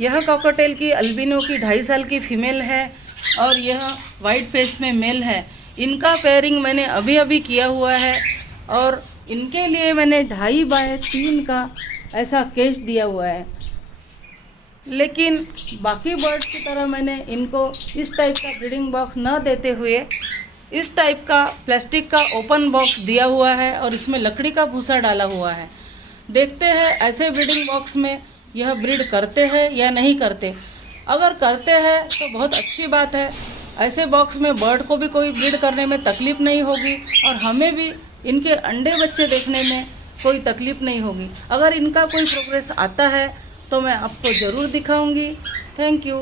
यह कॉकटेल की अल्बिनो की 2.5 साल की फीमेल है और यह वाइट फेस में मेल है। इनका पेयरिंग मैंने अभी अभी किया हुआ है और इनके लिए मैंने 2.5 बाय 3 का ऐसा केज दिया हुआ है। लेकिन बाकी बर्ड्स की तरह मैंने इनको इस टाइप का ब्रीडिंग बॉक्स न देते हुए इस टाइप का प्लास्टिक का ओपन बॉक्स दिया हुआ है और इसमें लकड़ी का भूसा डाला हुआ है। देखते हैं ऐसे ब्रीडिंग बॉक्स में यह ब्रीड करते हैं या नहीं करते। अगर करते हैं तो बहुत अच्छी बात है। ऐसे बॉक्स में बर्ड को भी कोई ब्रीड करने में तकलीफ़ नहीं होगी और हमें भी इनके अंडे बच्चे देखने में कोई तकलीफ़ नहीं होगी। अगर इनका कोई प्रोग्रेस आता है तो मैं आपको ज़रूर दिखाऊंगी। Thank you.